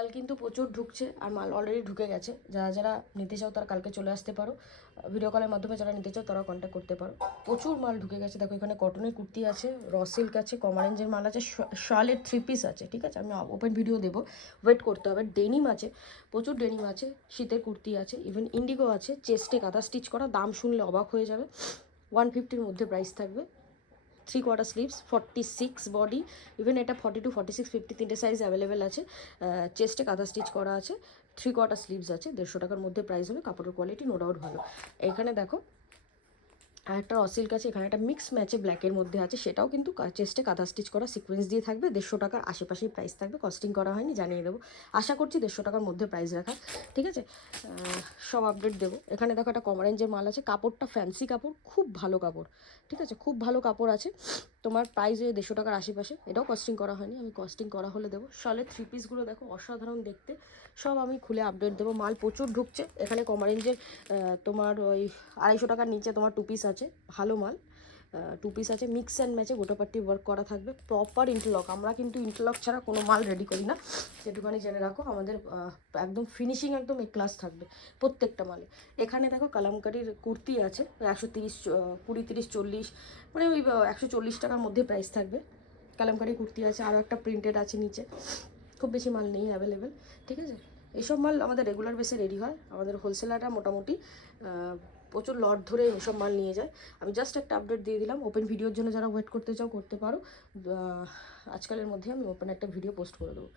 মাল কিন্তু প্রচুর ঢুকছে আর মাল অলরেডি ঢুকে গেছে। যারা যারা নিতে চাও তারা কালকে চলে আসতে পারো, ভিডিও কলের মাধ্যমে যারা নিতে চাও তারা কন্ট্যাক্ট করতে পারো। প্রচুর মাল ঢুকে গেছে। দেখো এখানে কটনের কুর্তি আছে, র সিল্ক আছে, কমারেঞ্জের মাল আছে, শালের 3 পিস আছে। ঠিক আছে, আমি ওপেন ভিডিও দেবো, ওয়েট করতে হবে। ডেনিম আছে, প্রচুর ডেনিম আছে, শীতের কুর্তি আছে, ইভেন ইন্ডিগো আছে, চেস্টে কাঁথা স্টিচ করা। দাম শুনলে অবাক হয়ে যাবে, 150-র মধ্যে প্রাইস থাকবে। 3/4 স্লিভস, 46 বডি, ইভেন এটা 42, 46, 50 তিনটে সাইজ অ্যাভেলেবেল আছে। চেস্টে কাঁথা স্টিচ করা আছে, 3/4 স্লিভস আছে। 150 টাকার মধ্যে প্রাইস হবে। কাপড়ের কোয়ালিটি নো ডাউট ভালো। এখানে দেখো আর একটা অসিল্ক আছে, এখানে একটা মিক্স ম্যাচে ব্ল্যাকের মধ্যে আছে, সেটাও কিন্তু চেস্টে কাঁথা স্টিচ করা সিকোয়েন্স দিয়ে থাকবে। 150 টাকার আশেপাশেই প্রাইস থাকবে, কস্টিং করা হয়নি, জানিয়ে দেবো। আশা করছি 150 টাকার মধ্যে প্রাইস রাখা। ঠিক আছে, সব আপডেট দেবো। এখানে দেখো একটা কমারেঞ্জের মাল আছে, কাপড়টা ফ্যান্সি কাপড়, খুব ভালো কাপড়। ঠিক আছে, খুব ভালো কাপড় আছে। তোমার প্রাইস ওই 150 টাকার আশেপাশে, এটাও কস্টিং করা হয়নি, আমি কস্টিং করা হলে দেবো। শালের 3 পিসগুলো দেখো অসাধারণ দেখতে, সব আমি খুলে আপডেট দেবো। মাল প্রচুর ঢুকছে। এখানে কমারেঞ্জের তোমার ওই 250 টাকার নিচে তোমার 2 পিস আছে, ভালো মাল। 2 পিস আছে, মিক্স অ্যান্ড ম্যাচে গোটাপাট্টি ওয়ার্ক করা থাকবে, প্রপার ইন্টারলক। আমরা কিন্তু ইন্টারলক ছাড়া কোনো মাল রেডি করি না, সেটুখানি জেনে রাখো। আমাদের একদম ফিনিশিং একদম এ ক্লাস থাকবে প্রত্যেকটা মালে। এখানে দেখো কালামকারির কুর্তি আছে, 130, 20, 30, 40, মানে ওই 140 টাকার মধ্যে প্রাইস থাকবে। কালামকারি কুর্তি আছে, আরও একটা প্রিন্টেড আছে নিচে। খুব বেশি মাল নেই অ্যাভেলেবেল। ঠিক আছে, এইসব মাল আমাদের রেগুলার বেসে রেডি হয়। আমাদের হোলসেলাররা মোটামুটি প্রচুর লট ধরে এইসব মাল নিয়ে যায়। আমি জাস্ট একটা আপডেট দিয়ে দিলাম। ওপেন ভিডিওর জন্য যারা ওয়েট করতে চাও করতে পারো। আজকালের মধ্যে আমি ওপেন একটা ভিডিও পোস্ট করে দেবো।